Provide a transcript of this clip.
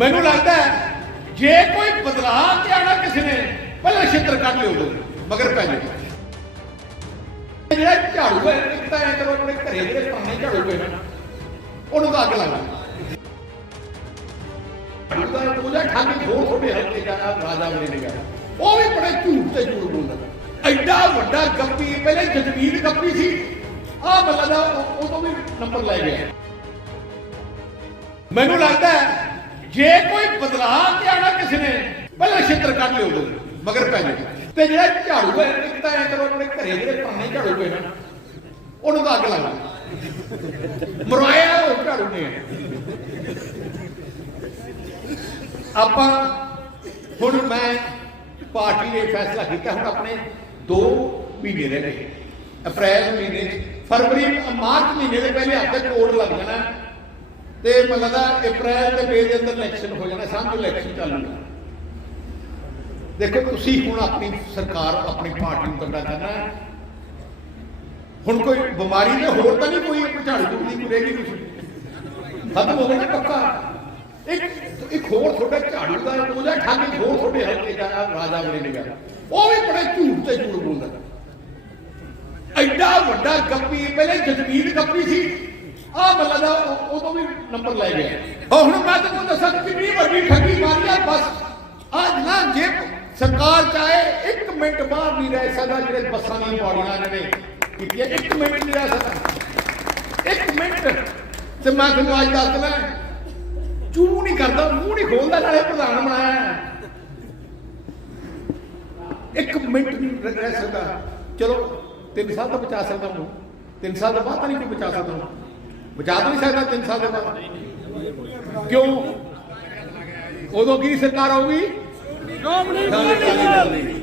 ਮੈਨੂੰ ਲੱਗਦਾ ਜੇ ਕੋਈ ਬਦਲਾਅ ਤੇ ਆਣਾ ਕਿਸੇ ਨੇ ਪਹਿਲਾਂ ਛਿੱਤਰ ਕੱਢ ਲਿਓ ਉਦੋਂ, ਮਗਰ ਪੈ ਜਾਓ। ਜਿਹੜਾ ਝਾੜੂ ਹੈ ਇੱਕ ਤਾਂ ਐ ਕਰੋ ਆਪਣੇ ਘਰੇ ਜਿਹੜੇ ਪੁਰਾਣੇ ਝਾੜੂ ਪਏ ਨਾ ਉਹਨੂੰ ਤਾਂ ਅੱਗ ਲਾ ਲਓ ਝਾੜੂ ਪੂਜਾ ਠੱਗ ਹੋਰ ਥੋੜੇ ਹਲਕੇ ਦਾ ਰਾਜਾ ਬਣੇ ਨੇ ਉਹ ਵੀ ਬੜੇ ਝੂਠ ਤੇ ਝੂਠ ਬੋਲਦਾ। ਐਡਾ ਵੱਡਾ ਗੱਪੀ ਪਹਿਲੇ ਜਜਵੀਰ ਗੱਪੀ ਸੀ। ਆਹ ਬੱਲਾ ਉਹ- ਉਦੋਂ ਵੀ ਨੰਬਰ ਲੈ ਗਿਆ। ਮੈਨੂੰ ਲੱਗਦਾ ਜੇ ਕੋਈ ਬਦਲਾਅ ਤੇ ਕਿਸੇ ਨੇ ਪਹਿਲਾਂ ਛਿੱਤਰ ਕੱਢ ਲਿਓ ਉਦੋਂ, ਮਗਰ ਪੈ ਜਾਓ। ਤੇ ਜਿਹੜਾ ਝਾੜੂ ਹੈ ਇੱਕ ਤਾਂ ਐ ਕਰੋ ਆਪਣੇ ਘਰੇ ਜਿਹੜੇ ਪੁਰਾਣੇ ਝਾੜੂ ਪਏ ਨਾ ਉਹਨੂੰ ਤਾਂ ਅੱਗ ਲਾ ਮਰਵਾਇਆ ਉਹ ਝਾੜੂ ਨੇ। ਆਪਾਂ ਹੁਣ ਮੈਂ ਪਾਰਟੀ ਨੇ ਫੈਸਲਾ ਕੀਤਾ ਹੁਣ ਆਪਣੇ 2 ਮਹੀਨੇ ਰਹਿ ਗਏ। ਅਪ੍ਰੈਲ ਮਹੀਨੇ ਫਰਵਰੀ ਮਾਰਚ ਮਹੀਨੇ ਦੇ ਪਹਿਲੇ ਹਫ਼ਤੇ ਕੋਡ ਲੱਗ ਜਾਣਾ। ਤੇ ਮੈਨੂੰ ਲੱਗਦਾ ਅਪ੍ਰੈਲ ਦੇ ਮਈ ਦੇ ਅੰਦਰ ਇਲੈਕਸ਼ਨ ਹੋ ਜਾਣਾ ਸਮਝ ਇਲੈਕਸ਼ਨ ਚੱਲੂਗਾ ਦੇਖੋ, ਤੁਸੀਂ ਹੁਣ ਆਪਣੀ ਸਰਕਾਰ, ਆਪਣੀ ਪਾਰਟੀ ਨੂੰ ਤਗੜਾ ਕਰਨਾ ਹੁਣ ਕੋਈ ਬਿਮਾਰੀ ਨੇ ਹੋਰ ਤਾਂ ਨਹੀਂ ਕੋਈ ਆਪਣੀ ਝੂੜੀ ਨਹੀਂ ਰਹੇਗੀ ਤੁਸੀਂ ਖਤਮ ਹੋ ਗਿਆ ਪੱਕਾ। ਇੱਕ ਇੱਕ ਹੋਰ ਤੁਹਾਡਾ ਝਾੜੂ ਦਾ ਉਹਦਾ ਠੱਗ ਹੋਰ ਤੁਹਾਡੇ ਹਲਕੇ ਦਾ ਰਾਜਾ ਬਣੇ ਨਿਗਾ ਉਹ ਵੀ ਬੜੇ ਝੂਠ ਤੇ ਝੂਠ ਬੋਲਦਾ। ਐਡਾ ਵੱਡਾ ਗੱਪੀ, ਪਹਿਲੇ ਜਜਵੀਰ ਗੱਪੀ ਸੀ ਆਹ ਬੱਲਾ ਦਾ ਉਦੋਂ ਵੀ ਨੰਬਰ ਲੈ ਗਿਆ। ਉਹ ਹੁਣ ਮੈਂ ਤੁਹਾਨੂੰ ਦੱਸਾਂ ਕਿੰਨੀ ਵੱਡੀ ਠੱਗੀ ਮਾਰੀ ਆ ਬਸ। ਅੱਜ ਨਾ ਜੇ ਸਰਕਾਰ ਚਾਹੇ ਇੱਕ ਮਿੰਟ ਬਾਹਰ ਨਹੀਂ ਰਹਿ ਸਕਦਾ ਜਿਹੜੇ ਬੱਸਾਂ ਦੀਆਂ ਪੌੜੀਆਂ ਇਹਨਾਂ ਨੇ। ਕੀਤੀਆਂ ਇੱਕ ਮਿੰਟ ਨਹੀਂ ਰਹਿ ਸਕਦਾ। ਇੱਕ ਮਿੰਟ। ਤੇ ਮੈਂ ਤੁਹਾਨੂੰ ਅੱਜ ਦੱਸ ਦਿੰਦਾ ਚੂ ਨਹੀਂ ਕਰਦਾ ਮੂੰਹ ਨਹੀਂ ਖੋਲਦਾ ਨਾਲੇ ਪ੍ਰਧਾਨ ਬਣਾਇਆ ਹੈ। ਇੱਕ ਮਿੰਟ ਨਹੀਂ ਰਹਿ ਸਕਦਾ। ਚਲੋ ਤਿੰਨ ਸਾਲ ਤਾਂ ਬਚਾ ਸਕਦਾ ਮੈਂ ਤਿੰਨ ਸਾਲ ਤੋਂ ਬਾਅਦ ਤਾਂ ਨਹੀਂ ਕੋਈ ਬਚਾ ਸਕਦਾ। ਬਚਾ ਤਾਂ ਨਹੀਂ ਸਕਦਾ ਤਿੰਨ ਸਾਲ ਦੇ ਬਾਅਦ? ਕਿਉਂ? ਉਦੋਂ ਕੀ ਸਰਕਾਰ ਆਊਗੀ? ਸ਼੍ਰੋਮਣੀ ਅਕਾਲੀ ਦਲ ਦੀ।